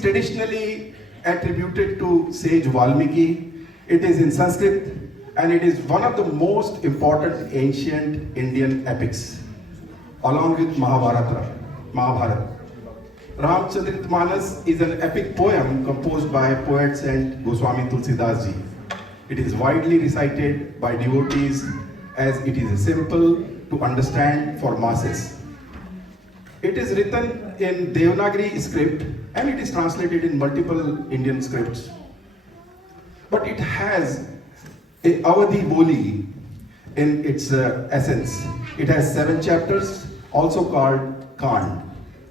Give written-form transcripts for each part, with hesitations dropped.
is traditionally attributed to sage Valmiki. It is in Sanskrit and it is one of the most important ancient Indian epics, along with Mahabharata. Ramcharitmanas is an epic poem composed by poet Saint Goswami Tulsidas ji. It is widely recited by devotees as it is simple to understand for masses. It is written in Devanagari script and it is translated in multiple Indian scripts. But it has a Awadhi Boli in its essence. It has 7 chapters, also called Kand.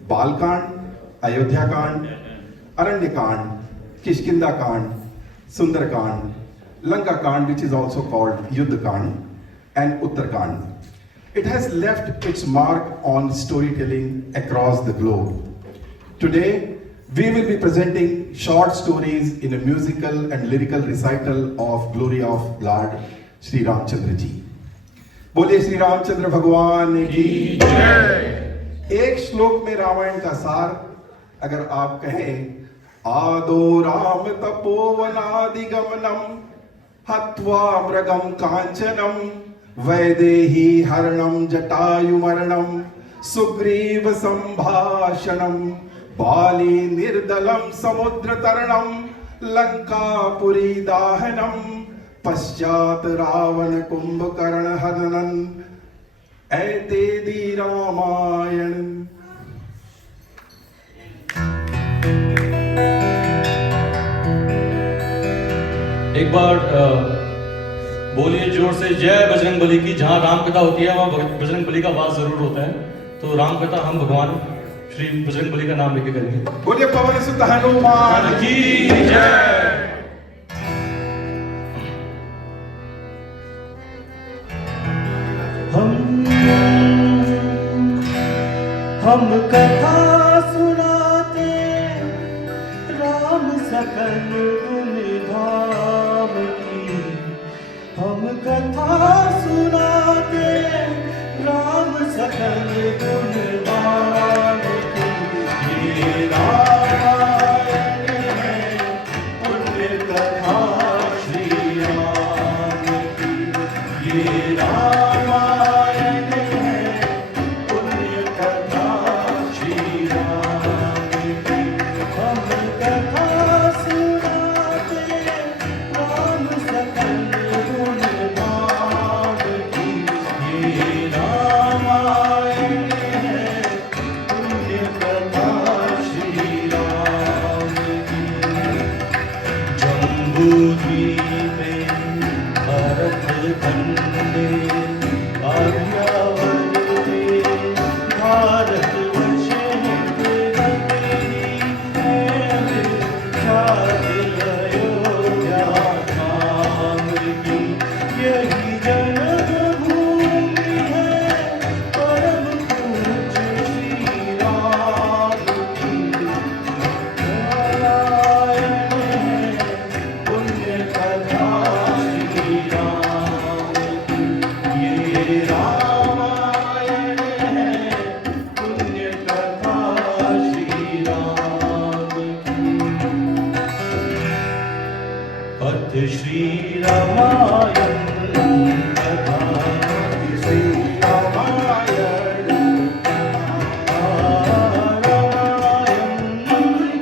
Bal Kand, Ayodhya Kand, Aranya Kand, Kishkinda Kand, Sundar Kand, Lanka Kand, which is also called Yuddha Kand, and Uttar Kand. It has left its mark on storytelling across the globe. Today, we will be presenting short stories in a musical and lyrical recital of Glory of Lord Sri Ramchandra ji. बोले श्री रामचंद्र भगवान की जय। एक श्लोक में रामायण का सार अगर आप कहें, आदो राम तपोवनादिगमनम हत्वा मृगम कांचनम वैदेही हरणम जटायुमरणम सुग्रीव संभाषणम बाली निर्दलम समुद्र तरणम लंकापुरी दाहनम पश्चात रावण कुंभकर्ण हननन ऐतेदी रामायण। एक बार बोलिए जोर से, जय बजरंग बली की। जहाँ राम कथा होती है वहाँ बजरंग बली का वास जरूर होता है। तो राम कथा हम भगवान श्री बजरंग बली का नाम लेके करेंगे। बोलिए पवन सुत हनुमान की जय। हम कथा सुनाते राम सकल गुण धाम की। हम कथा सुनाते राम सकल गुण धाम की। ये रामायण है पुण्य कथा श्री राम की। ये रामायण है पुण्य कथा श्री राम की। हम कथा सुनाते राम सकल गुण धाम की। ये रामायण है पुण्य कथा श्री राम की। जम्बूद्वीप भरत खंडे आर्यावर्ते भारतवर्ष अयोध्या धाम की। यही जन्मभूमि है परम पूज्य श्री राम की। नारायण है पुण्य कथा श्री राम की। ये रामायण है पुण्य कथा श्री राम की। पथ श्री रामायण कथा श्री रामायण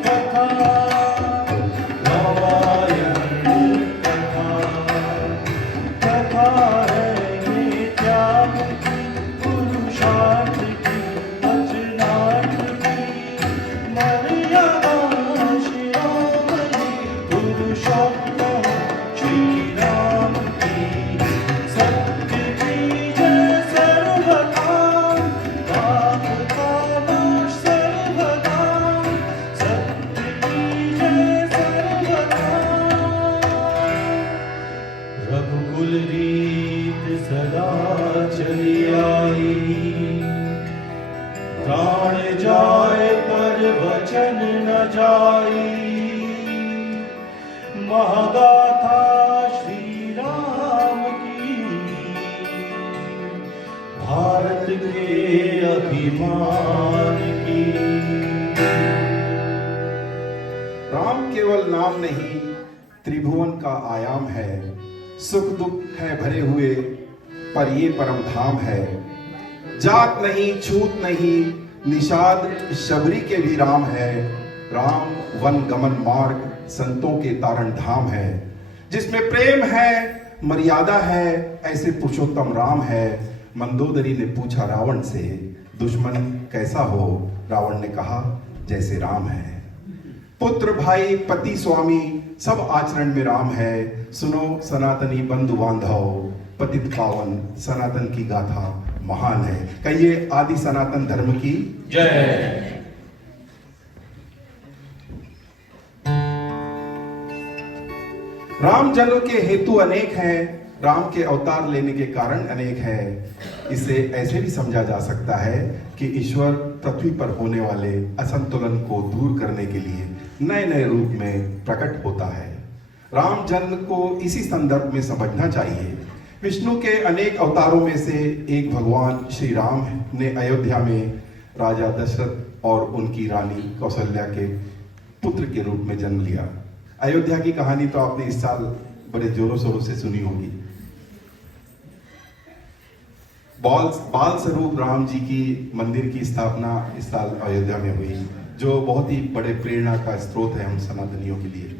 कथा रामायण कथा। कथा है ये त्याग की पुरुषार्थ की वचनार्थ की। मर्यादा श्री राम जी पुरुषोत्तम श्री राम की। सत्य की जय सर्वथा पाप का नाश सर्वथा। सत्य की जय सर्वथा। रघुकुल रीत सदा चली आई। प्राण जाए पर वचन न जाई। महागाथा श्री राम की। भारत के अभिमान की। राम केवल नाम नहीं, त्रिभुवन का आयाम है। सुख दुख है भरे हुए, पर ये परम धाम है। जात नहीं, छूत नहीं, निषाद शबरी के भी राम है। राम वन गमन मार्ग, संतों के तारण धाम है। जिसमें प्रेम है, मर्यादा है, ऐसे पुरुषोत्तम राम है। मंदोदरी ने पूछा रावण से, दुश्मन कैसा हो? रावण ने कहा, जैसे राम है। पुत्र भाई पति स्वामी सब आचरण में राम है। सुनो सनातनी बंधु बांधव, पतित पावन सनातन की गाथा महान है। कहिए आदि सनातन धर्म की जय। राम जन्म के हेतु अनेक हैं, राम के अवतार लेने के कारण अनेक हैं। इसे ऐसे भी समझा जा सकता है कि ईश्वर पृथ्वी पर होने वाले असंतुलन को दूर करने के लिए नए नए रूप में प्रकट होता है। राम जन्म को इसी संदर्भ में समझना चाहिए। विष्णु के अनेक अवतारों में से एक भगवान श्री राम ने अयोध्या में राजा दशरथ और उनकी रानी कौशल्या के पुत्र के रूप में जन्म लिया। अयोध्या की कहानी तो आपने इस साल बड़े जोरों शोरों से सुनी होगी। बाल स्वरूप राम जी की मंदिर की स्थापना इस साल अयोध्या में हुई, जो बहुत ही बड़े प्रेरणा का स्रोत है हम सनातनियों के लिए।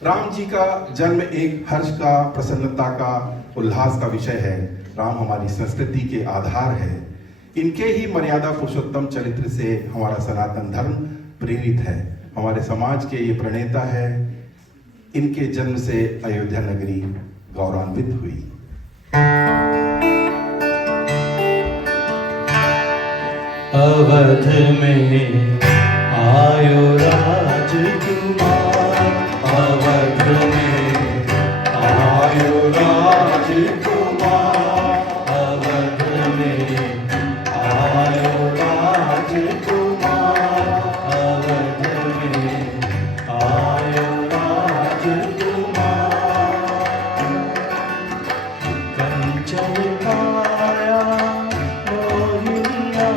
राम जी का जन्म एक हर्ष का, प्रसन्नता का, उल्लास का विषय है। राम हमारी संस्कृति के आधार है। इनके ही मर्यादा पुरुषोत्तम चरित्र से हमारा सनातन धर्म प्रेरित है। हमारे समाज के ये प्रणेता है। इनके जन्म से अयोध्या नगरी गौरवान्वित हुई। अवध में आयो राजकुमार, अवध में आयो राजकुमार, अवध में आयो राजकुमार, अवध में आयो राजकुमार। कंचन काया मोहिनिया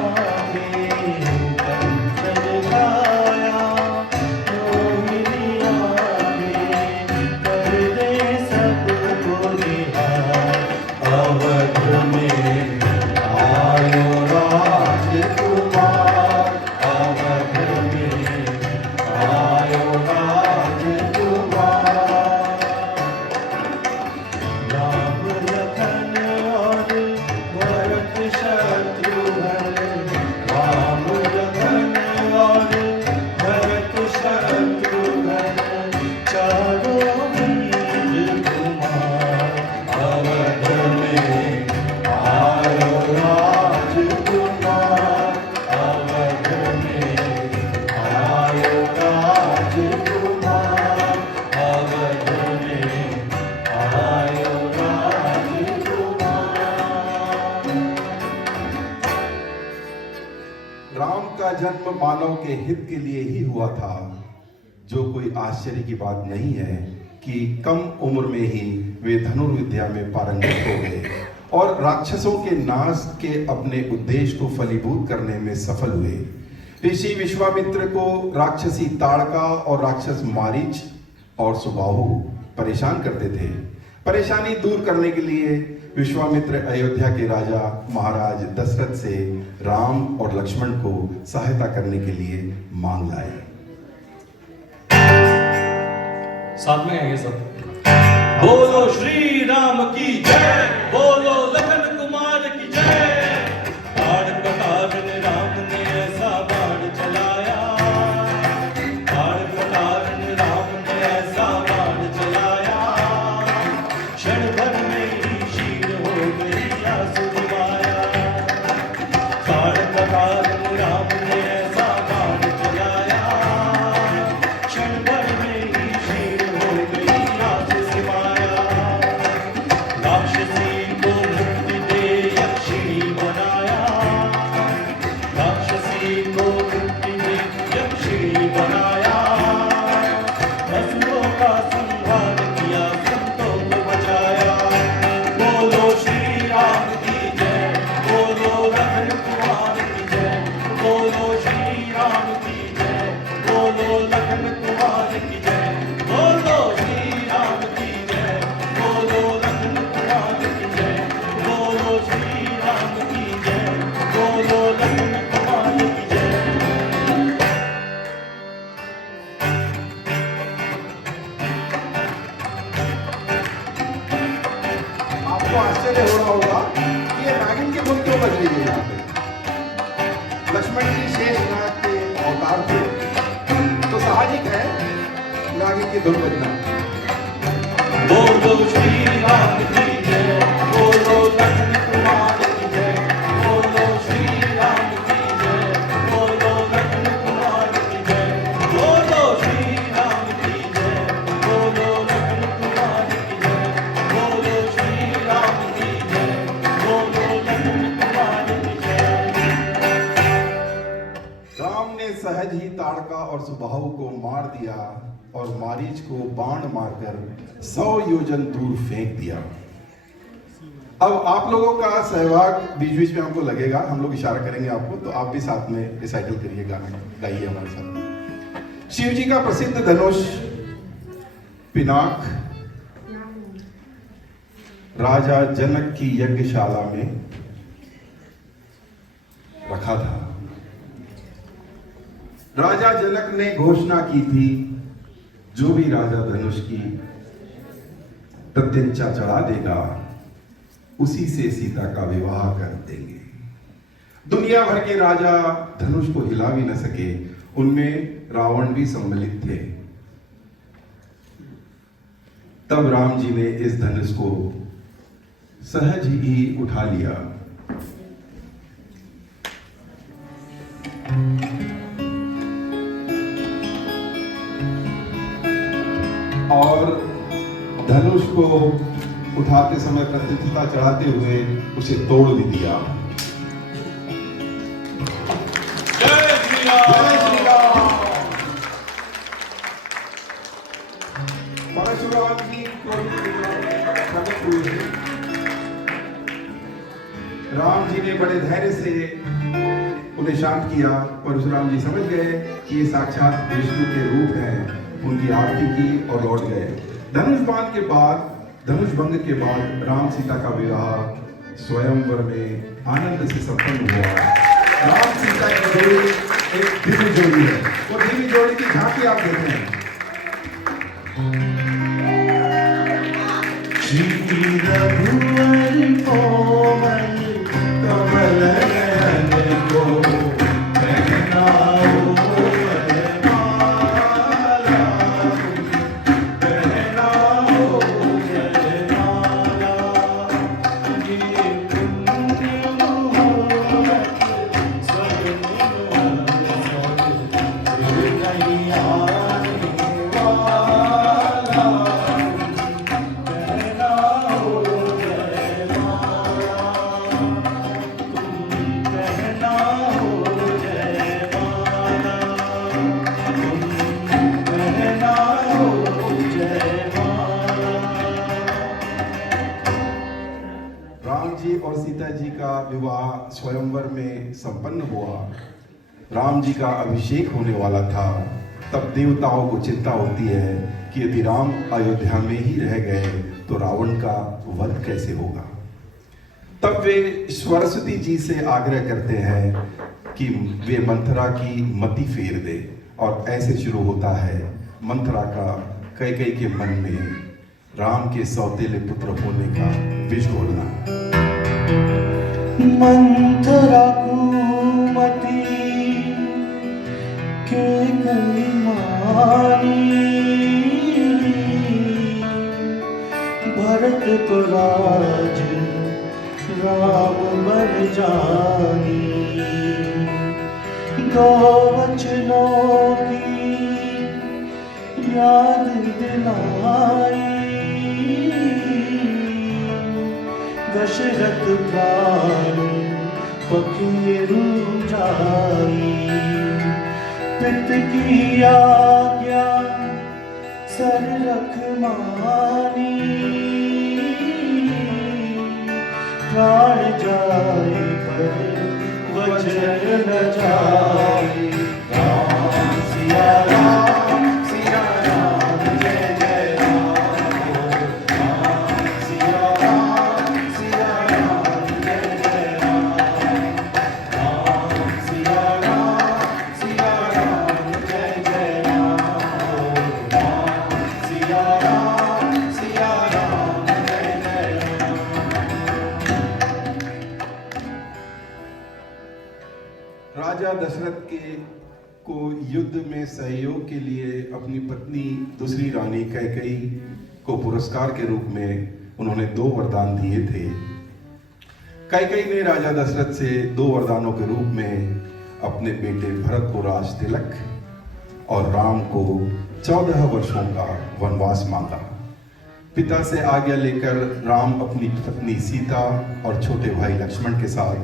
जन्म मानव के हित के लिए ही हुआ था। जो कोई आश्चर्य की बात नहीं है कि कम उम्र में ही वे धनुर्विद्या में पारंगत हो गए और राक्षसों के नाश के अपने उद्देश्य को फलीभूत करने में सफल हुए। ऋषि विश्वामित्र को राक्षसी ताड़का और राक्षस मारीच और सुबाहु परेशान करते थे। परेशानी दूर करने के लिए विश्वामित्र अयोध्या के राजा महाराज दशरथ से राम और लक्ष्मण को सहायता करने के लिए मांग लाए। साथ में आएंगे सब। बोलो श्री राम की जय, बोलो लखन कुमार की जय। बाढ़ कटारन राम ने ऐसा बाढ़ चलाया, बाढ़ कटारन राम ने ऐसा बाढ़ चलाया। क्षण भर में ही शीर हो गई आसुरी माया। बाढ़ कटारन राम ने ऐसा बाढ़ चलाया, क्षण भर में ही शीर हो गई आसुरी माया। राम आपको आश्चर्य हो रहा होगा कि ये नागिन की धुन क्यों बज रही है यहाँ पे। लक्ष्मण जी शेष नाग के अवतार थे, तो साहजिक है नागिन की धुन बजना। बोलो श्री राम की जय, बोलो लक्ष्मण कुमार की जय, बोलो श्री राम की जय, बोलो लक्ष्मण कुमार की जय, बोलो श्री राम की जय, बोलो लक्ष्मण कुमार की जय, बोलो श्री राम की जय, बोलो लक्ष्मण कुमार की जय। राम ने सहज ही ताड़का और सुबाहु को मार दिया और मारीच को बाण मारकर 100 योजन दूर फेंक दिया। अब आप लोगों का सहभाग बीच बीच में हमको लगेगा, हम लोग इशारा करेंगे आपको, तो आप भी साथ में रिसाइटल करिए, गाना गाइए हमारे साथ। शिव जी का प्रसिद्ध धनुष पिनाक राजा जनक की यज्ञशाला में रखा था। राजा जनक ने घोषणा की थी, जो भी राजा धनुष की प्रत्यंचा चढ़ा देगा उसी से सीता का विवाह कर देंगे। दुनिया भर के राजा धनुष को हिला भी न सके, उनमें रावण भी सम्मिलित थे। तब राम जी ने इस धनुष को सहज ही उठा लिया और धनुष को उठाते समय प्रत्यंचा चढ़ाते हुए उसे तोड़ भी दिया। जय श्री राम। जय श्री राम। परशुराम जी प्रकट हुए। राम जी ने बड़े धैर्य से उन्हें शांत किया। परशुराम जी समझ गए कि ये साक्षात विष्णु के रूप हैं, उनकी आरती की और लौट गए। धनुष बाण के बाद, धनुष भंग के बाद राम सीता का विवाह स्वयंवर में आनंद से संपन्न हुआ। राम सीता की जोड़ी एक दिव्य जोड़ी है, और दिव्य जोड़ी की झांकी आप देखें। श्री रघुवर कोमल कमल नयन को पहनाओ वरमाला, पहनाओ जयमाला। ये पुण्य मुहूर्त स्वर्ग नहीं आने वाला। राम जी और सीता जी का विवाह स्वयंवर में संपन्न हुआ। राम जी का अभिषेक होने वाला था। तब देवताओं को चिंता होती है कि यदि राम अयोध्या में ही रह गए तो रावण का वध कैसे होगा। तब वे सरस्वती जी से आग्रह करते हैं कि वे मंथरा की मति फेर दे, और ऐसे शुरू होता है मंथरा का कैकेयी के मन में राम के सौतेले पुत्र होने का विष घोलना। मंथरा कुमति के कई मानी, भरत को राज राम बन जानी। दो वचनों की याद दिलाई, दशरथ प्राण पखेरु जाई। पित की आज्ञा सर रख मानी, प्राण जाए पर वचन न जाए। राम सिया राम, सिया राम, जय जय राम। राम सिया राम, सिया राम, जय जय राम। राम सिया राम, सिया राम, जय जय राम। राम सिया राम, सिया राम, जय जय राम। युद्ध में सहयोग के लिए अपनी पत्नी दूसरी रानी कैकेयी को पुरस्कार के रूप में उन्होंने 2 वरदान दिए थे। कैकेयी ने राजा दशरथ से 2 वरदानों के रूप में अपने बेटे भरत को राज तिलक और राम को 14 वर्षों का वनवास मांगा। पिता से आज्ञा लेकर राम अपनी पत्नी सीता और छोटे भाई लक्ष्मण के साथ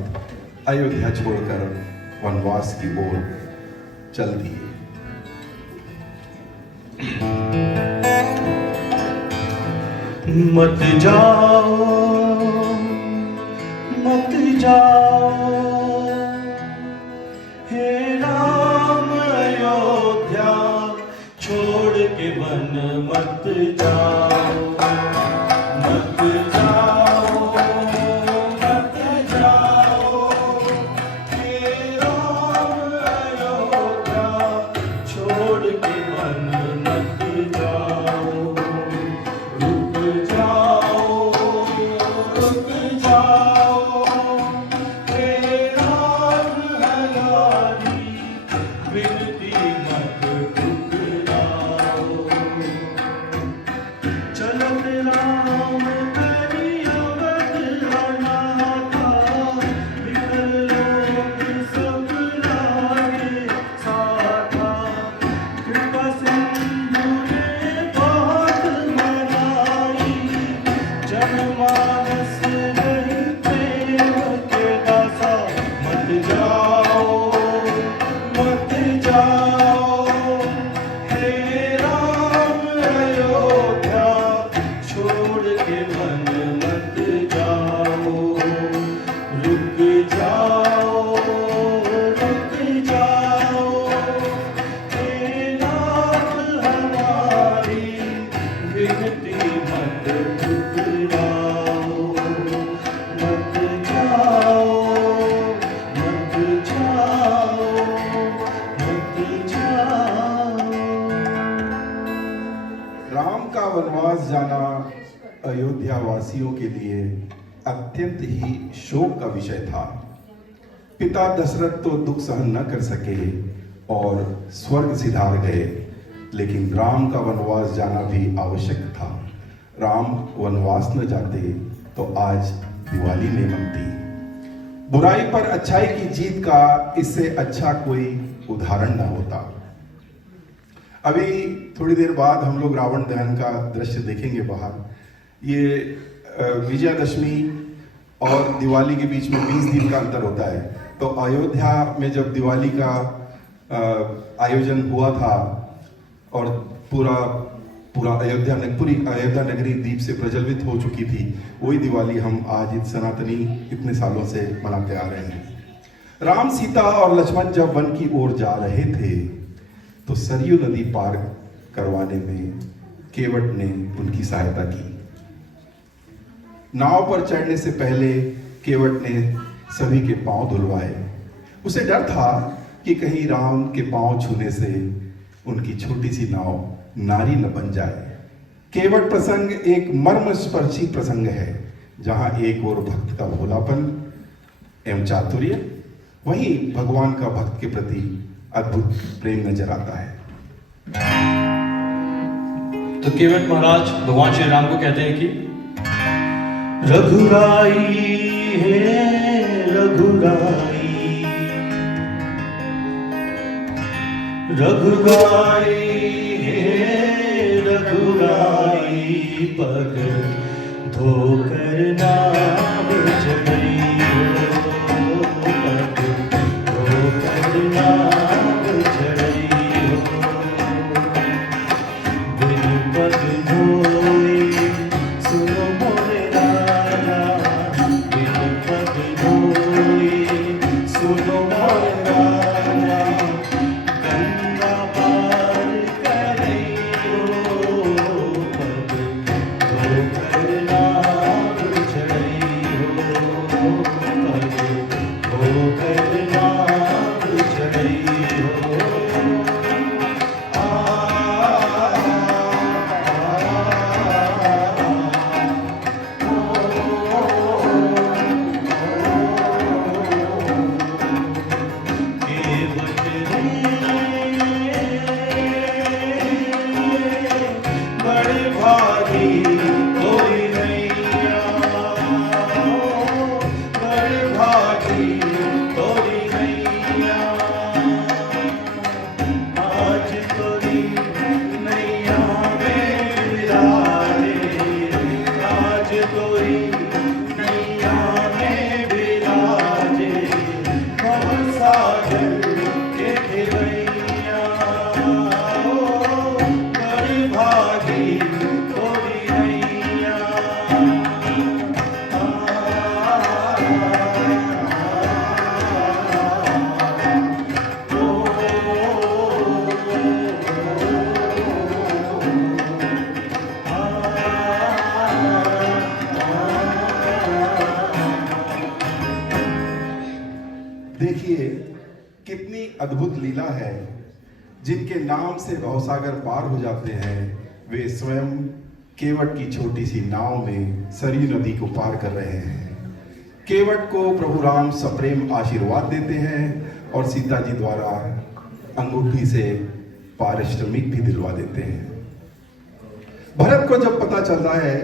अयोध्या छोड़कर वनवास की ओर चल दिए। मत जाओ, मत जाओ, हे राम अयोध्या छोड़ के वन मत जाओ, मत जाओ, मत जाओ, हे राम अयोध्या छोड़ के वन मत जाओ, रुक जाओ, रुक जाओ, हे राम हलाली विनती मत ठुकराओ। चलत राम करी अवध आना था, बिगड़ लोग सब लागे साथा, कृपा सिंधु ने बहुत मनाई, जनमानस नहीं प्रेम के दासा। मत जाओ, मत जाओ, हे राम अयोध्या छोड़ के वन मत जाओ, रुक जाओ, रुक जाओ, हे राम हमारी विनती मत ठुकराओ, मत जाओ, मत जाओ, मत जाओ। राम का वनवास जाना अयोध्या वासियों के लिए अत्यंत ही शोक का विषय था। पिता दशरथ तो दुख सहन न कर सके और स्वर्ग सिधार गए, लेकिन राम का वनवास जाना भी आवश्यक था। राम वनवास न जाते तो आज दिवाली नहीं मनती। बुराई पर अच्छाई की जीत का इससे अच्छा कोई उदाहरण न होता। अभी थोड़ी देर बाद हम लोग रावण दहन का दृश्य देखेंगे बाहर। ये विजयादशमी और दिवाली के बीच में 20 दिन का अंतर होता है। तो अयोध्या में जब दिवाली का आयोजन हुआ था और पूरी अयोध्या नगरी दीप से प्रज्वलित हो चुकी थी, वही दिवाली हम आज सनातनी इतने सालों से मनाते आ रहे हैं। राम, सीता और लक्ष्मण जब वन की ओर जा रहे थे तो सरयू नदी पार करवाने में केवट ने उनकी सहायता की। नाव पर चढ़ने से पहले केवट ने सभी के पांव धुलवाए। उसे डर था कि कहीं राम के पांव छूने से उनकी छोटी सी नाव नारी न बन जाए। केवट प्रसंग एक मर्मस्पर्शी प्रसंग है, जहां एक ओर भक्त का भोलापन एवं चातुर्य, वहीं भगवान का भक्त के प्रति अद्भुत प्रेम नजर आता है। तो केवट महाराज भगवान श्री राम को कहते हैं कि रघुराई है रघुराई, रघुराई है रघुराई, पग धोकर नाम चढ़ई हो, पग धोकर नाम चढ़ई हो, बिन पग धोए सुनो मोरे राजा, बिन पग धोए सुनो मोरे राजा, गंगा पार मीरा है, जिनके नाम से भवसागर पार हो जाते हैं, वे स्वयं केवट की छोटी सी नाव में सरयू नदी को पार कर रहे हैं। केवट को प्रभु राम सप्रेम आशीर्वाद देते हैं और सीता जी द्वारा अंगूठी से पारिश्रमिक भी दिलवा देते हैं। भरत को जब पता चलता है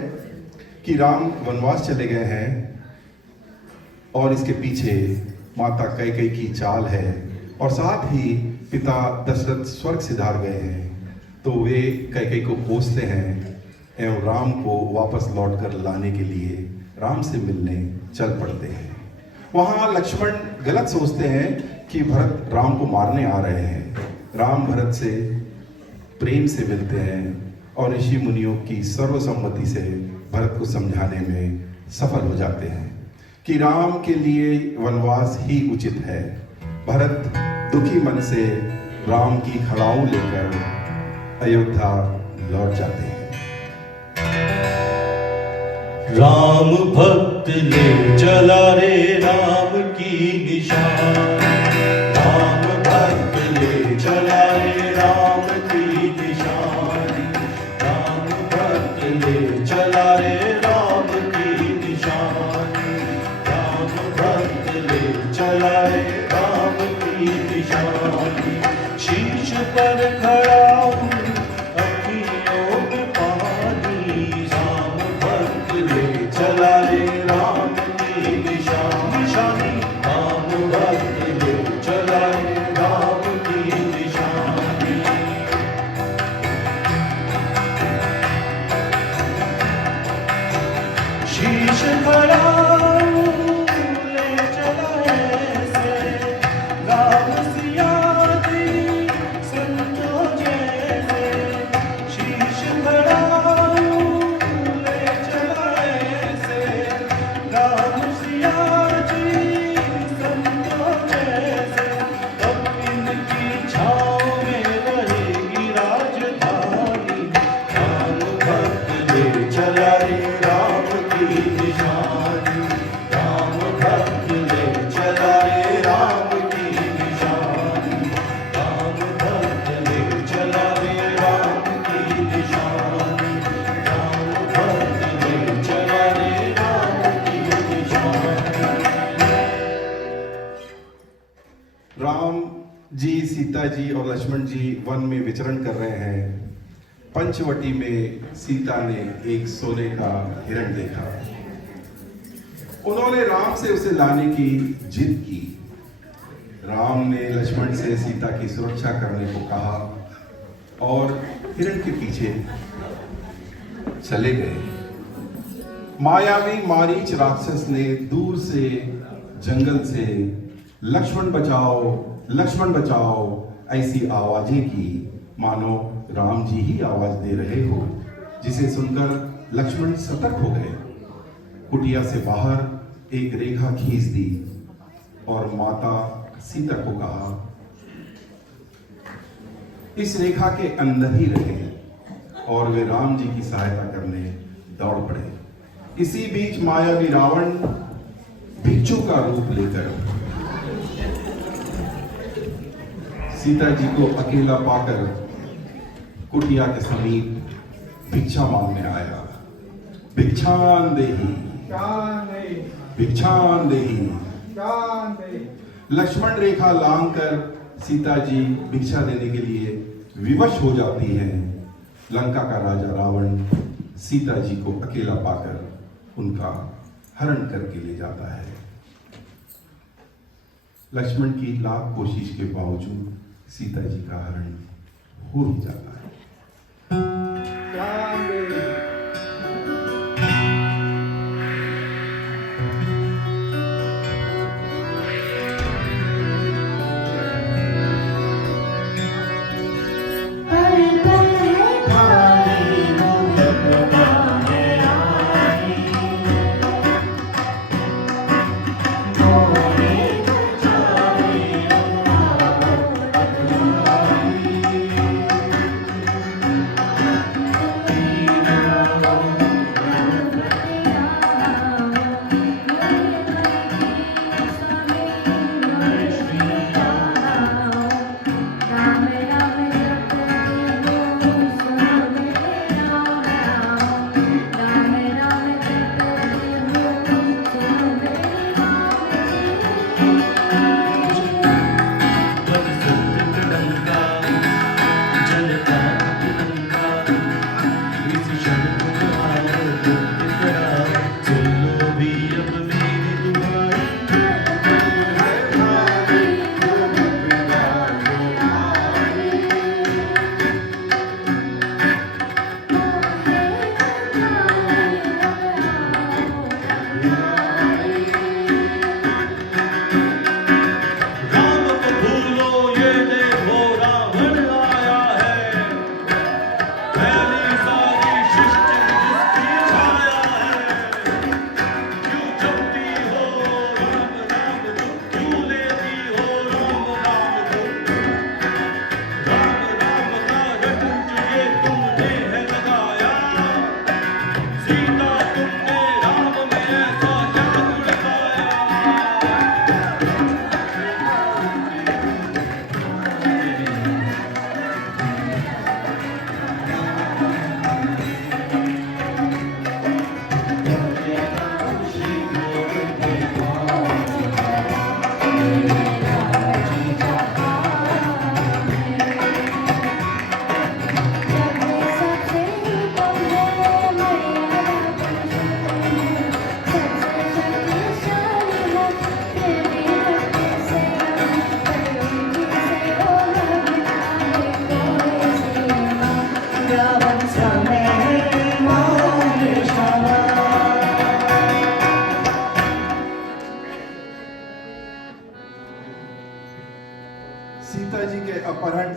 कि राम वनवास चले गए हैं और इसके पीछे माता कैकेयी की चाल है और साथ ही पिता दशरथ स्वर्ग सिधार गए हैं, तो वे कैकेयी को कोसते हैं एवं राम को वापस लौटकर लाने के लिए राम से मिलने चल पड़ते हैं। वहां लक्ष्मण गलत सोचते हैं कि भरत राम को मारने आ रहे हैं। राम भरत से प्रेम से मिलते हैं और ऋषि मुनियों की सर्वसम्मति से भरत को समझाने में सफल हो जाते हैं कि राम के लिए वनवास ही उचित है। भरत दुखी मन से राम की खड़ाऊ लेकर अयोध्या लौट जाते हैं। राम भक्त ले चला रे राम की निशान, राम भक्त ले चला रे राम की निशान, राम भक्त ले चला रे राम की निशान, राम भक्त ले चला रे राम की निशान। शीश पर खड़ा हूँ अखियों में पानी, राम भक्त ले चला रे राम की निशानी, राम भक्त ले चला रे राम की निशानी। शीश खड़ा ले चला ऐसे राम सिया जी संतो जैसे। शीश खड़ा ले चला ऐसे राम सिया जी संतो जैसे। अब इनकी छाँव में रहेगी राजधानी, राम भक्त ले चला रे राम की निशानी, राम भक्त ले चला रे राम की निशानी, राम भक्त ले चला रे राम की निशानी, राम भक्त ले चला रे राम की निशानी। राम जी, सीता जी और लक्ष्मण जी वन में विचरण कर रहे हैं। पंचवटी में सीता ने एक सोने का हिरण देखा। उन्होंने राम से उसे लाने की जिद की। राम ने लक्ष्मण से सीता की सुरक्षा करने को कहा और हिरण के पीछे चले गए। मायावी मारीच राक्षस ने दूर से जंगल से लक्ष्मण बचाओ ऐसी आवाजें की, मानो राम जी ही आवाज दे रहे हो, जिसे सुनकर लक्ष्मण सतर्क हो गए। कुटिया से बाहर एक रेखा खींच दी और माता सीता को कहा, इस रेखा के अंदर ही रहे, और वे राम जी की सहायता करने दौड़ पड़े। इसी बीच मायावी रावण भिक्षु का रूप लेकर सीता जी को अकेला पाकर कुटिया के समीप भिक्षा मांगने आया। भिक्षान देही, भिक्षान देही। लक्ष्मण रेखा लांघकर सीता जी भिक्षा देने के लिए विवश हो जाती हैं। लंका का राजा रावण सीता जी को अकेला पाकर उनका हरण करके ले जाता है। लक्ष्मण की लाख कोशिश के बावजूद सीता जी का हरण हो ही जाता है।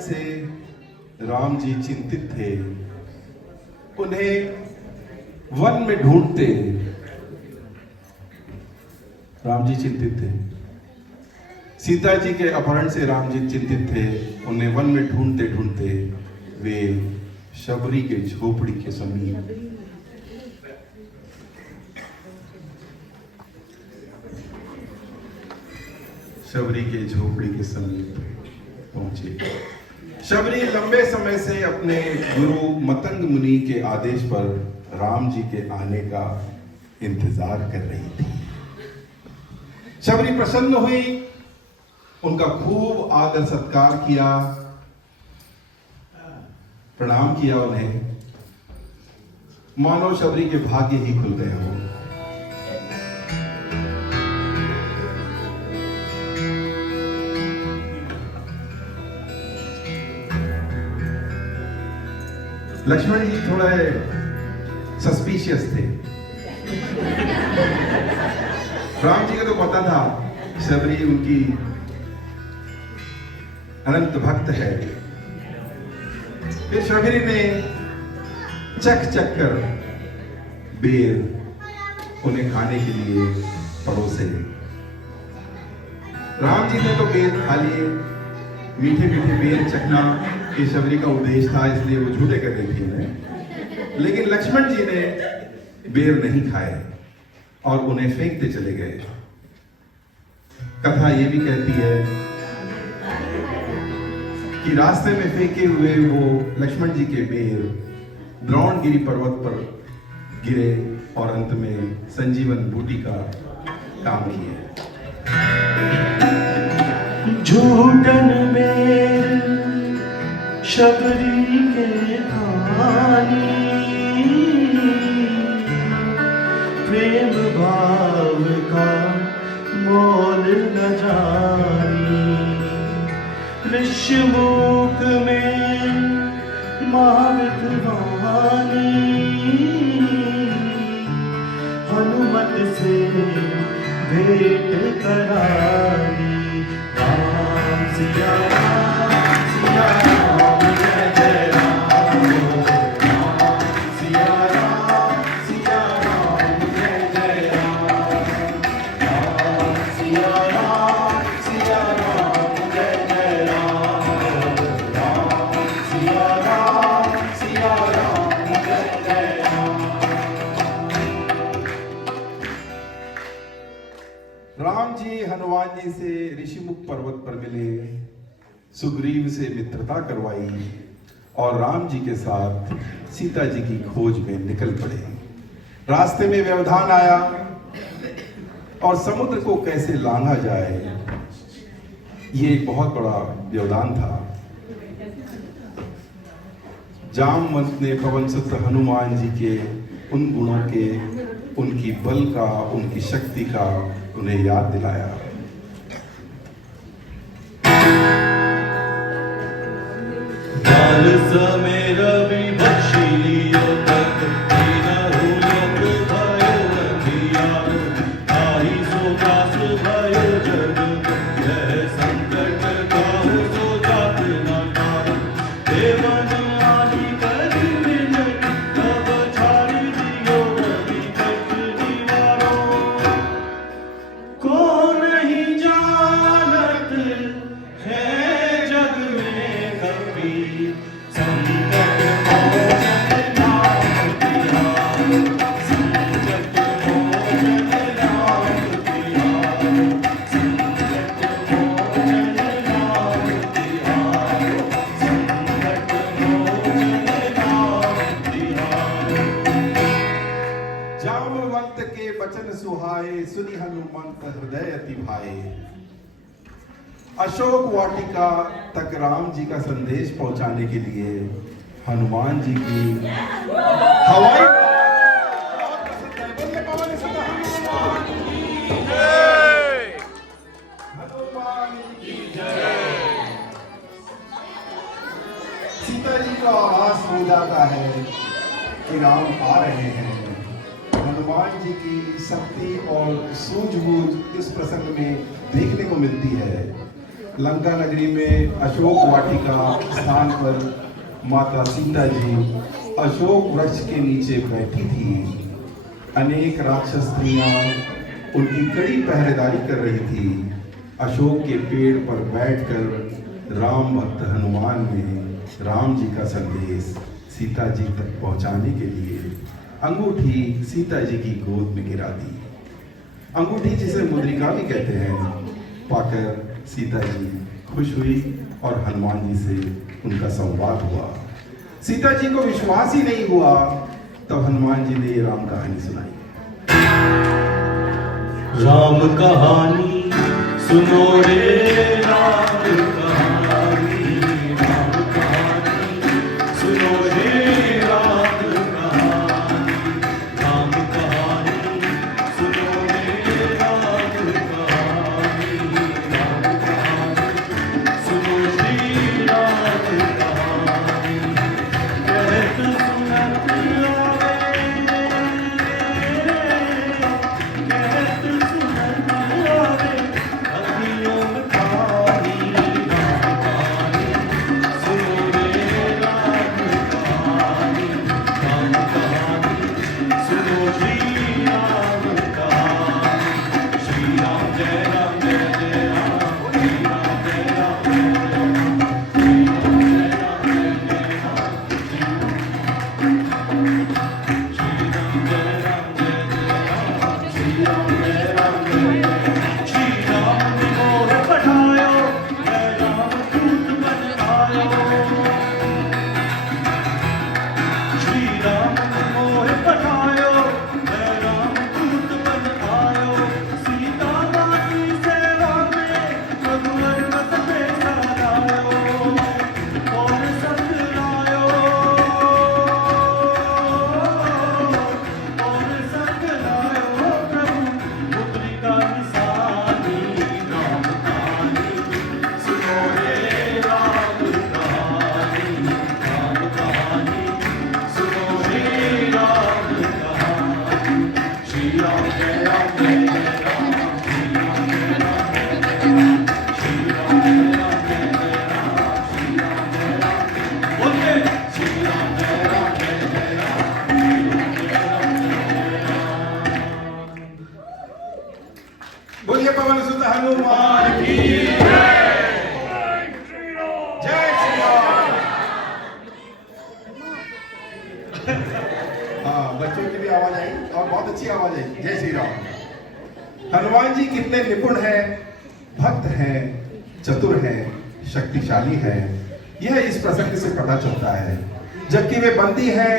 से राम जी चिंतित थे। उन्हें वन में ढूंढते, राम जी चिंतित थे। सीता जी के अपहरण से राम जी चिंतित थे। उन्हें वन में ढूंढते ढूंढते वे शबरी के झोपड़ी के समीप पहुंचे। शबरी लंबे समय से अपने गुरु मतंग मुनि के आदेश पर राम जी के आने का इंतजार कर रही थी। शबरी प्रसन्न हुई, उनका खूब आदर सत्कार किया, प्रणाम किया उन्हें, मानो शबरी के भाग्य ही खुल गए हो। लक्ष्मण जी थोड़े सस्पिशियस थे। राम जी को तो पता था शबरी उनकी अनंत भक्त है। फिर शबरी ने चख कर बेर उन्हें खाने के लिए परोसे। राम जी ने तो बेर खा लिए। मीठे मीठे बेर चखना ये शबरी का उद्देश्य था, इसलिए वो झूठे कर रही थी उन्हें। लेकिन लक्ष्मण जी ने बेर नहीं खाए और उन्हें फेंकते चले गए। कथा ये भी कहती है कि रास्ते में फेंके हुए वो लक्ष्मण जी के बेर द्रोणगिरी पर्वत पर गिरे और अंत में संजीवन बूटी का काम किए। झूठन में शबरी के खानी, प्रेम भाव का मोल न जानी। ऋषमुख में महाविद्वानी, हनुमत से भेंट करानी। राम सिया राम, सिया राम, जय जय राम। राम सिया राम, सिया राम, जय जय राम। राम सिया राम, सिया राम, जय जय राम। राम सिया राम, सिया राम, जय जय राम जी हनुमान जी से ऋषिमुख पर्वत पर मिले, सुग्रीव से मित्रता करवाई और राम जी के साथ सीता जी की खोज में निकल पड़े। रास्ते में व्यवधान आया और समुद्र को कैसे लांघा जाए, ये एक बहुत बड़ा व्यवधान था। जामवंत ने पवन सुत हनुमान जी के उन गुणों के, उनकी बल का, उनकी शक्ति का उन्हें याद दिलाया। काल समय रवि बक्षिलियो तक, दीनहु लोक भयो अंधियारो। ताहि सो दास भयो जग, यह संकट काहू सो जात न कारो। देवन आदि कर विनय, तब छाड़ी दियो रवि कट दीवारो। को नहीं जानत है जग में कभी, संकट मोचन नाम तिहारो। संकट मोचन नाम तिहारो। संकट मोचन नाम तिहारो। संकट मोचन नाम तिहारो। जामवंत के वचन सुहाए, सुनि हनुमंत हृदय अति भाए। अशोक वाटिका तक राम जी का संदेश पहुंचाने के लिए हनुमान जी की हवाई हनुमान की जय। सीता जी को आभास हो जाता है कि राम आ रहे हैं। हनुमान जी की शक्ति और सूझबूझ इस प्रसंग में देखने को मिलती है। लंका नगरी में अशोक वाटिका स्थान पर माता सीता जी अशोक वृक्ष के नीचे बैठी थी। अनेक राक्षस स्त्रियां उनकी कड़ी पहरेदारी कर रही थी। अशोक के पेड़ पर बैठकर राम भक्त हनुमान ने राम जी का संदेश सीता जी तक पहुंचाने के लिए अंगूठी सीता जी की गोद में गिरा दी। अंगूठी जिसे मुद्रिका भी कहते हैं, पाकर सीता जी खुश हुई और हनुमान जी से उनका संवाद हुआ। सीता जी को विश्वास ही नहीं हुआ, तब हनुमान जी ने ये राम कहानी सुनाई। राम कहानी सुनो रे, राम कहानी, राम कहानी सुनो रे, राम कहानी, राम कहानी सुनो रे, राम कहानी, राम कहानी सुनो श्री राम कहानी। कहत सुनत आवे, कहत सुनत आवे, अखियों में खानी, राम कहानी सुनो रे, राम कहानी, राम कहानी सुनो श्री राम कहानी। श्री राम जय राम जय जय राम, श्री राम जय राम जय जय राम, श्री राम जय राम जय जय राम, श्री राम जय राम जय जय राम, श्री राम जय राम जय जय राम। श्री राम ने मोह बढ़ायो, मैं राम दूत बन आयो। श्री राम ने मोह बढ़ायो, मैं राम दूत बन आयो। सीता माती सेवा में रघुवर कस पे सरायो, और संग लायो, और संग लायो प्रभु मुद्रिका निशानी। राम कहानी सुनो रे, राम कहानी, राम कहानी सुनो रे, राम कहानी। श्री राम जय राम जय जय राम, श्री राम जय राम जय जय राम, श्री राम जय राम जय जय राम, श्री राम जय राम बोलिए, श्री राम जय राम जय जय राम, श्री राम जय राम जय जय राम। बोलिए पवन सुत हनुमान की जय श्री राम। हाँ, बच्चों की भी आवाज आई और बहुत अच्छी आवाज आई। जय श्री राम। हनुमान जी कितने निपुण हैं, भक्त हैं, चतुर हैं, शक्तिशाली हैं, यह इस प्रसंग से पता चलता है। जबकि वे बंदी हैं,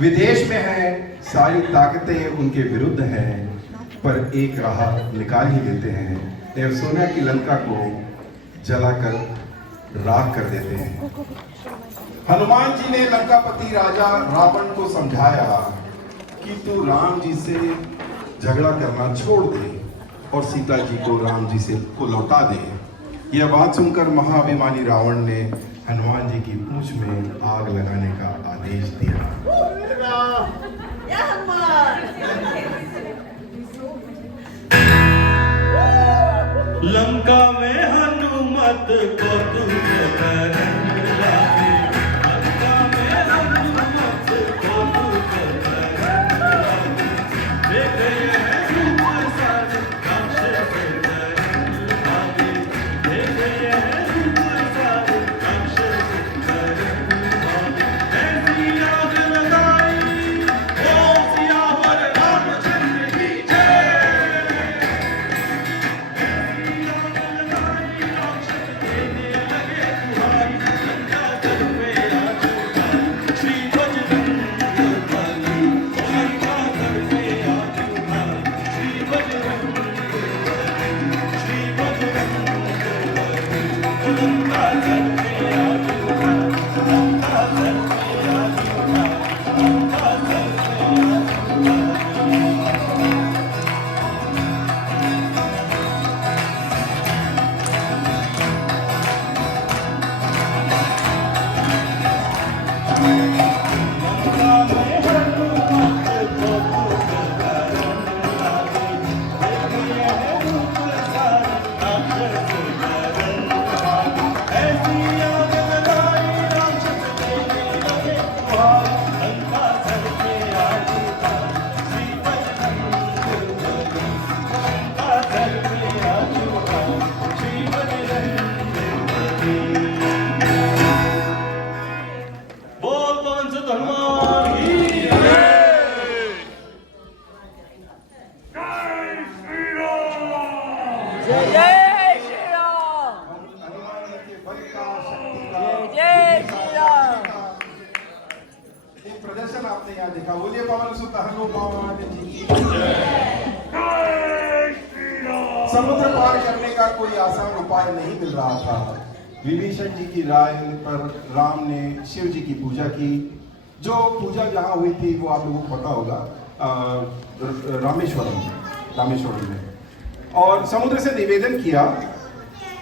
विदेश में हैं, सारी ताकतें उनके विरुद्ध हैं, पर एक राह निकाल ही देते हैं। एवं सोना की लंका को जलाकर राख कर देते हैं। हनुमान जी ने लंकापति राजा रावण को समझाया कि तू राम जी से झगड़ा करना छोड़ दे और सीता जी को राम जी से को लौटा दे। यह बात सुनकर महाअभिमानी रावण ने हनुमान जी की पूंछ में आग लगाने का आदेश दिया। लंका में हनुमत को तुझ करन लागे, लंका में हनुमत को तुझ करन लागे। देख यह सुपर सर राक्षस करन लागे, देख यह सुपर सर राक्षस करन लागे। ऐसी आग लगाई, ओ सियावर रामचंद्र की जय। ऐसी आग लगाई, राक्षस देने लगे दुहाई। प्रदर्शन आपने यहाँ देखा, बोलिए पवन सुत हनुमान जी की। समुद्र पार करने का कोई आसान उपाय नहीं मिल रहा था। विभीषण जी की राय पर राम ने शिव जी की पूजा की। जो पूजा जहाँ हुई थी वो आप लोगों को पता होगा, रामेश्वरम में। और समुद्र से निवेदन किया,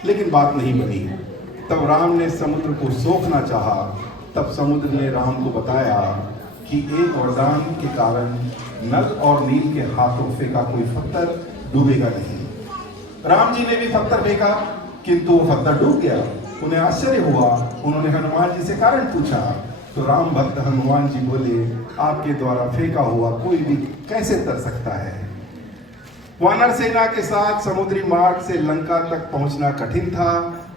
लेकिन बात नहीं बनी। तब राम ने समुद्र को सोखना चाहा। तब समुद्र ने राम को बताया कि एक वरदान के कारण नल और नील के हाथों फेंका कोई पत्थर डूबेगा नहीं। राम जी ने भी पत्थर फेंका, किंतु वो पत्थर डूब गया। उन्हें आश्चर्य हुआ। उन्होंने हनुमान जी से कारण पूछा, तो राम भक्त हनुमान जी बोले, आपके द्वारा फेंका हुआ कोई भी कैसे तर सकता है। वानर सेना के साथ समुद्री मार्ग से लंका तक पहुंचना कठिन था।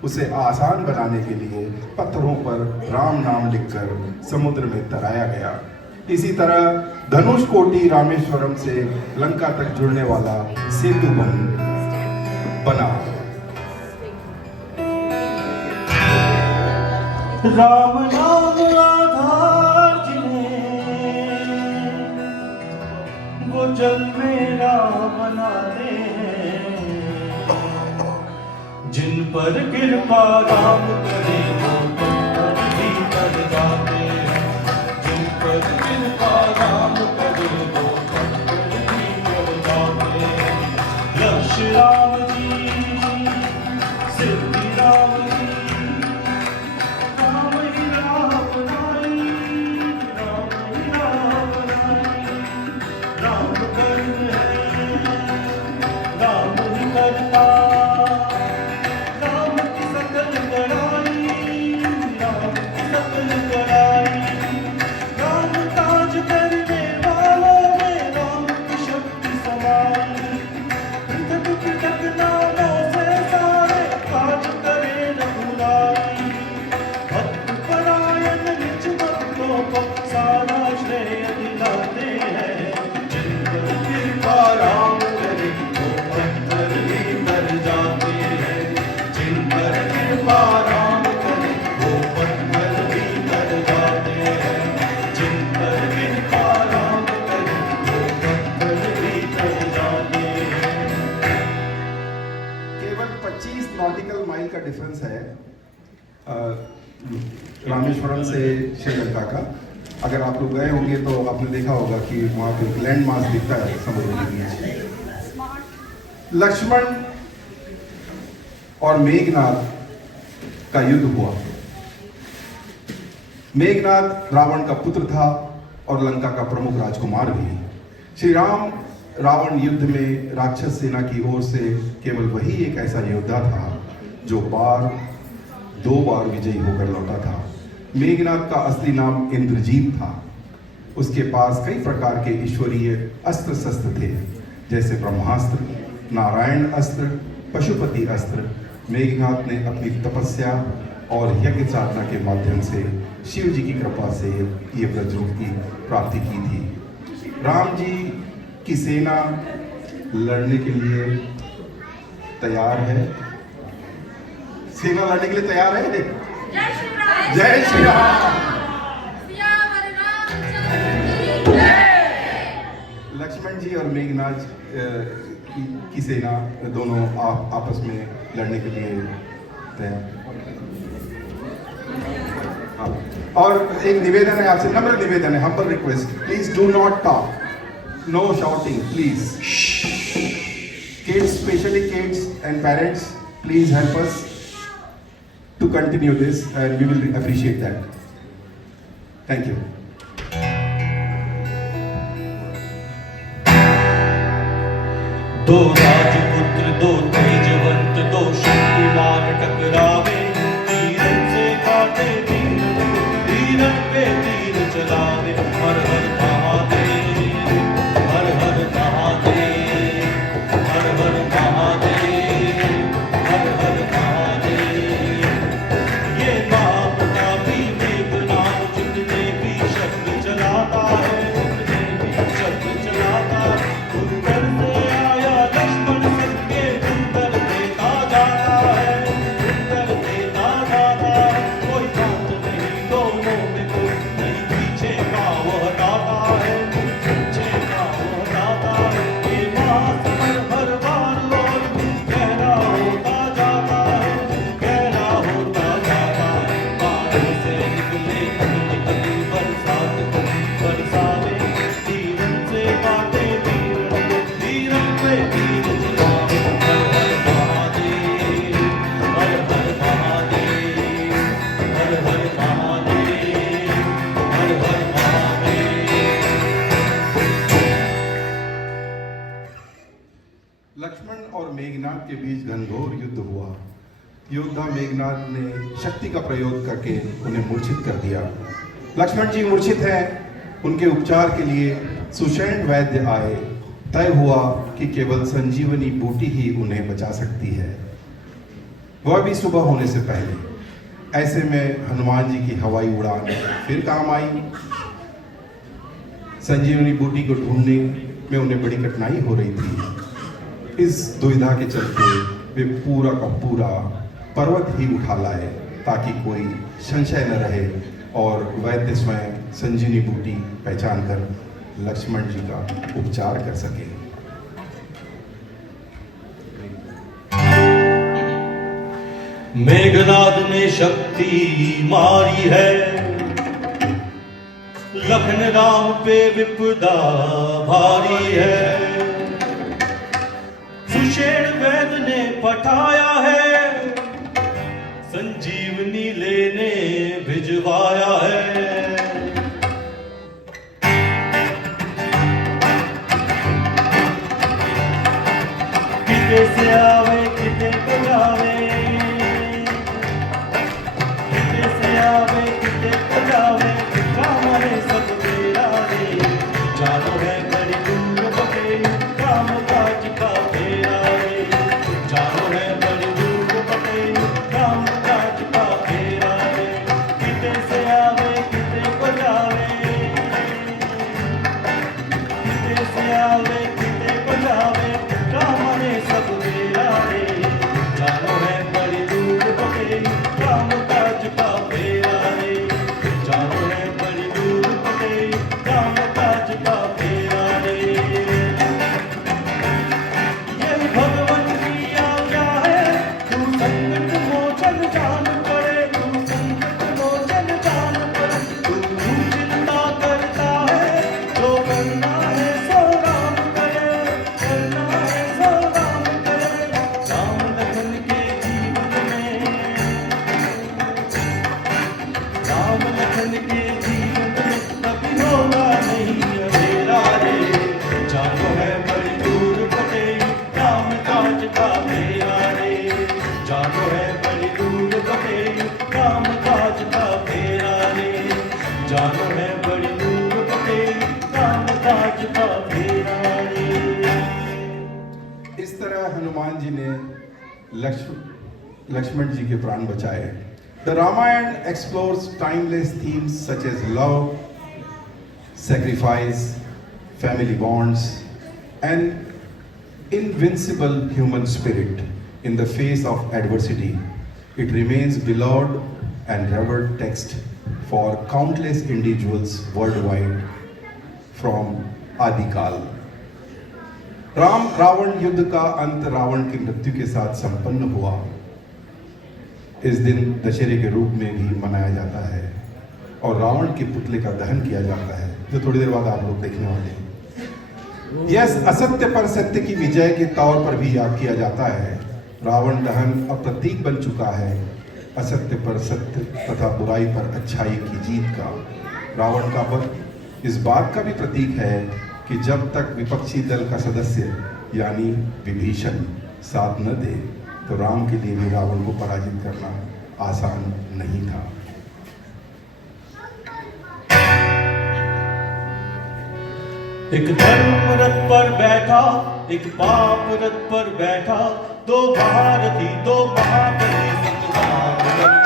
उसे आसान बनाने के लिए पत्थरों पर राम नाम लिखकर समुद्र में तराया गया। इसी तरह धनुष कोटि रामेश्वरम से लंका तक जुड़ने वाला सेतु बना। राम नाम आधार जिन्हें वो जल मेरा बना दे। जिन पर कृपा राम करे वो पत्थर भी तर जाते हैं। जिन पर कृपा राम करे वो पत्थर भी तर जाते हैं। यश राम जी, सिद्धि राम जी, डिफरेंस है रामेश्वरम से श्रीलंका का। अगर आप लोग गए होंगे तो आपने देखा होगा कि वहाँ पे लैंड मास दिखता है समुद्र के बीच। लक्ष्मण और मेघनाथ का युद्ध हुआ। मेघनाथ रावण का पुत्र था और लंका का प्रमुख राजकुमार भी। श्री राम रावण युद्ध में राक्षस सेना की ओर से केवल वही एक ऐसा योद्धा था जो दो बार विजयी होकर लौटा था। मेघनाथ का असली नाम इंद्रजीत था। उसके पास कई प्रकार के ईश्वरीय अस्त्र शस्त्र थे, जैसे ब्रह्मास्त्र, नारायण अस्त्र, पशुपति अस्त्र। मेघनाथ ने अपनी तपस्या और यज्ञ साधना के माध्यम से शिव जी की कृपा से ये ब्रजरूप की प्राप्ति की थी। राम जी की सेना लड़ने के लिए तैयार है। सेना लड़ने के लिए तैयार है। जय श्री राम। लक्ष्मण जी और मेघनाथ की सेना दोनों आपस में लड़ने के लिए तैयार। और एक निवेदन है आपसे, नम्र निवेदन है, humble request, please do not talk, no shouting please. Kids, specially kids and parents, please help us to continue this and we will appreciate that. Thank you. दो राजपुत्र दो तेजवंत दो शक्तिमान टकरावे। तीरन से काटे तीरन पे तीर चलावे। हर हर महादेव, हर हर महादेव, हर हर महादेव, हर हर महादेव। ये नाम का भी मेघनाथ जितने भी शब्द चलाता है, जितने भी शब्द चलाता है। उत्तर से आया लक्ष्मण सबके और मेघनाद के बीच घनघोर युद्ध हुआ। योद्धा मेघनाद ने शक्ति का प्रयोग करके उन्हें मूर्छित कर दिया। लक्ष्मण जी मूर्छित हैं, उनके उपचार के लिए सुषेण वैद्य आए। तय हुआ कि केवल संजीवनी बूटी ही उन्हें बचा सकती है, वह भी सुबह होने से पहले। ऐसे में हनुमान जी की हवाई उड़ान फिर काम आई। संजीवनी बूटी को ढूंढने में उन्हें बड़ी कठिनाई हो रही थी। इस दुविधा के चलते वे पूरा का पूरा पर्वत ही उठा लाए ताकि कोई संशय न रहे और वैद्य स्वयं संजीवनी बूटी पहचान कर लक्ष्मण जी का उपचार कर सके। मेघनाद ने शक्ति मारी है, लखन राम पे विपदा भारी है। सुषेण वैद्य ने पठाया है, संजीवनी लेने भिजवाया है। किते से आवे किते को जावे, किते से आवे किते को जावे, राम रे सब तेरा रे। जानो है बड़ी दूर बटे, काम काज का तेरा रे। जानो है बड़ी दूर बटे, काम काज का तेरा रे। किते से आवे किते को जावे, किते से आवे किते को जावे, राम रे सब तेरा रे। जानो है बड़ी दूर बटे, काम काज का तेरा रे। जानो है बड़ी दूर बटे, काम काज का तेरा रे। ये भगवान की आज्ञा है, तू संकट मोचन जान पड़े, तू संकट मोचन जान पड़े। तू चिंता करता है, जो करना है सो राम करे, करना है सो राम करे। राम लखन के जीवन में, राम लखन के जीवन में कभी होगा नहीं अंधेरा रे। जानो है बड़ी दूर बटे, काम काज का तेरा रे। जानो है बड़ी दूर बटे, काम काज का तेरा रे। जानो है बड़ी दूर बटे, काम काज का तेरा रे। इस तरह हनुमान जी ने लक्ष्मण जी के प्राण बचाए। The Ramayana explores timeless themes such as love, sacrifice, family bonds, and invincible human spirit in the face of adversity. It remains beloved and revered text for countless individuals worldwide from आदिकाल। राम रावण युद्ध का अंत रावण की मृत्यु के साथ संपन्न हुआ। इस दिन दशहरे के रूप में भी मनाया जाता है और रावण के पुतले का दहन किया जाता है, जो थोड़ी देर बाद आप लोग देखने वाले हैं। यस, असत्य पर सत्य की विजय के तौर पर भी याद किया जाता है। रावण दहन अब प्रतीक बन चुका है असत्य पर सत्य तथा बुराई पर अच्छाई की जीत का। रावण का वध इस बात का भी प्रतीक है कि जब तक विपक्षी दल का सदस्य यानी विभीषण साथ न दे, तो राम के लिए भी रावण को पराजित करना आसान नहीं था। एक धर्म रथ पर बैठा, एक पाप रथ पर बैठा, दो भारती दो महाबली संग्राम करते हैं।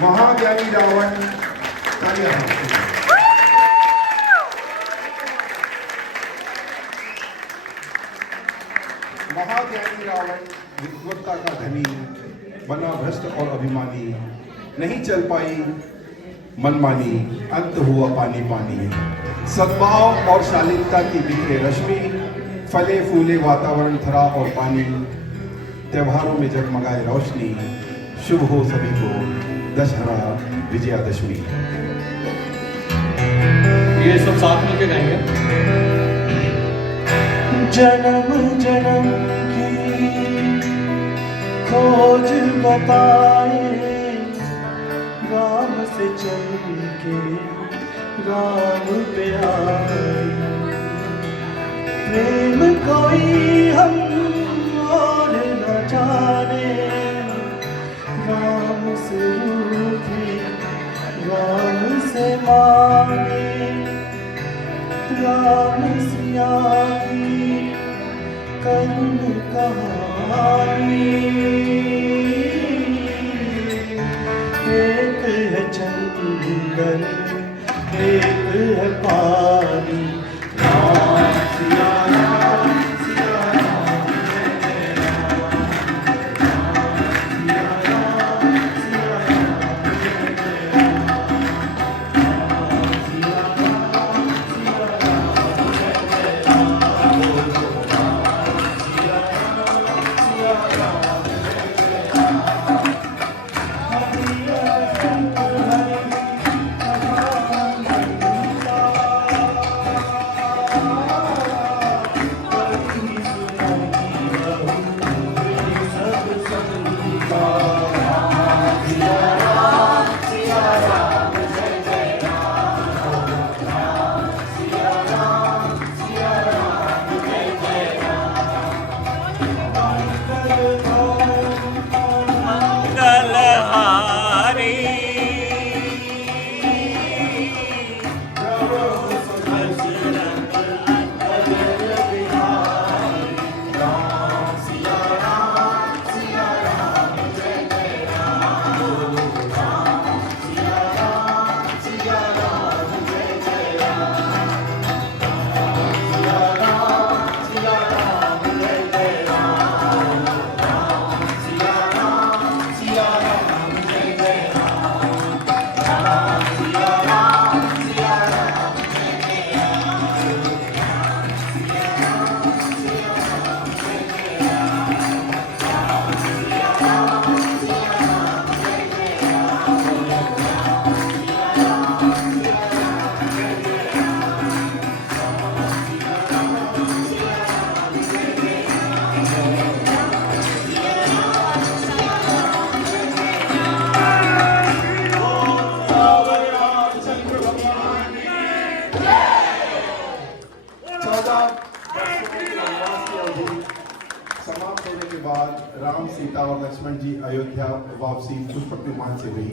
महाज्ञानी रावण, तालियां बजाइए। महाज्ञानी रावण विद्वत्ता का धनी बना भ्रष्ट और अभिमानी, नहीं चल पाई मनमानी, अंत हुआ पानी पानी। सद्भाव और शालीनता की बिखरे रश्मि, फले फूले वातावरण धरा और पानी, त्योहारों में जगमगाए रोशनी, शुभ हो सभी को दशहरा विजयादशमी। ये सब साथ मिलके गाएंगे। जन्म जन्म की खोज बताए, राम से चल के राम पे आए। प्रेम कोई हम और न जाने, राम से रूठे राम से मांगे। राम सिया की करुण कहानी, एक है चंदन एक है पानी। राम सिया राम सिया राम, जय जय राम। राम सिया राम सिया राम, जय जय राम। सिया राम सिया राम, जय जय राम। सिया राम सिया राम, जय जय राम। हरि समाप्त होने के बाद राम, सीता और लक्ष्मण जी अयोध्या वापसी पुष्पक विमान से हुई,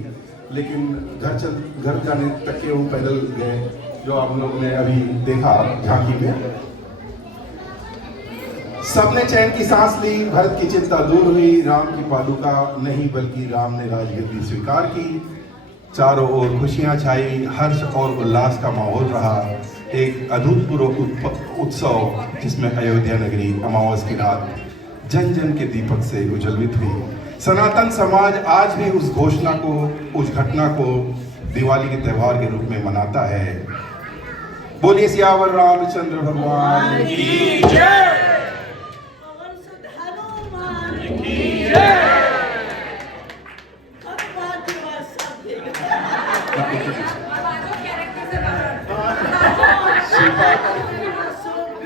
लेकिन घर जाने तक के वो पैदल गए, जो आप लोगों ने अभी देखा झांकी में। सबने चैन की सांस ली, भरत की चिंता दूर हुई, राम की पादुका नहीं बल्कि राम ने राजगद्दी स्वीकार की। चारों ओर खुशियां छाई, हर्ष और उल्लास का माहौल रहा। एक अभूतपूर्व उत्सव जिसमें अयोध्या नगरी अमावस की रात जन जन के दीपक से उज्जवलित हुई। सनातन समाज आज भी उस घोषणा को, उस घटना को दिवाली के त्योहार के रूप में मनाता है। बोलिए सियावर रामचंद्र भगवान की जय।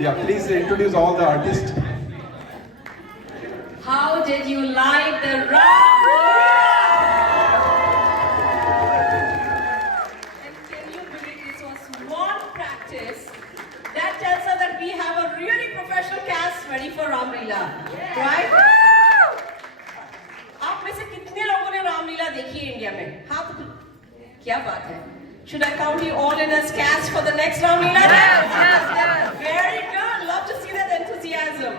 Yeah, please introduce all the artists. How did you like the Ram? And can you believe this was one practice? That tells us that we have a really professional cast ready for Ram Leela, right? आप में से कितने लोगों ने राम लीला देखी है India में? हाथ क्या बात है? Should I count you all in as cast for the next Ram Leela? Yes. Very good. Love to see that enthusiasm.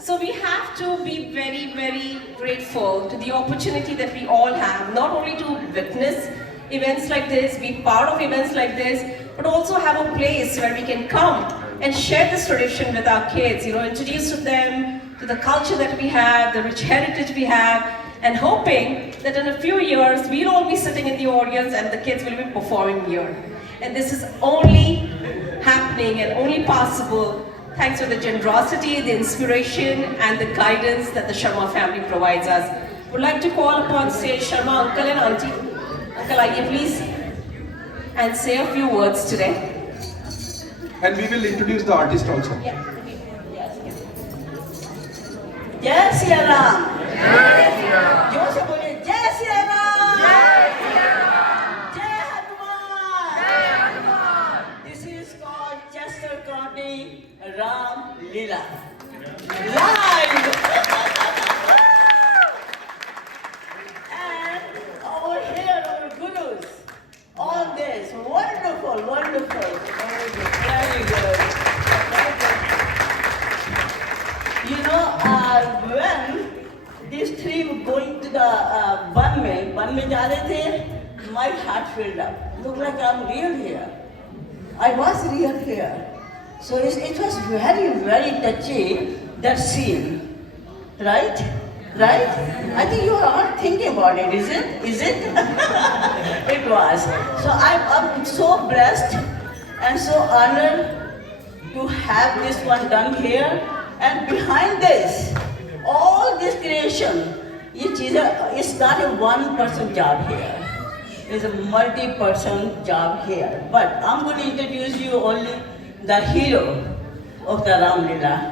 So we have to be very, very grateful to the opportunity that we all have, not only to witness events like this, be part of events like this, but also have a place where we can come and share this tradition with our kids, introduce to them to the culture that we have, the rich heritage we have, and hoping that in a few years we'll all be sitting in the audience and the kids will be performing here. And this is only happening and only possible thanks to the generosity, the inspiration, and the guidance that the Sharma family provides us. Would like to call upon stage Sharma uncle and auntie. Uncle, aaiye please, and say a few words today. And we will introduce the artist also. Yeah. जय सिया राम जोर से बोलिए जय सिया राम जय Hanuman this is called Chester county Ram Leela live and over here our gurus on this wonderful very good. When these three were going to the Ban में जा रहे थे, my heart filled up. Looked like I'm real here. I was real here. So it was very, very touchy, that scene. Right? Right? I think you are all thinking about it, is it? Is it? It was. So I'm so blessed and so honored to have this one done here. And behind this, all this creation, it's not a one-person job here. It's a multi-person job here. But I'm going to introduce you only the hero of the Ram Leela.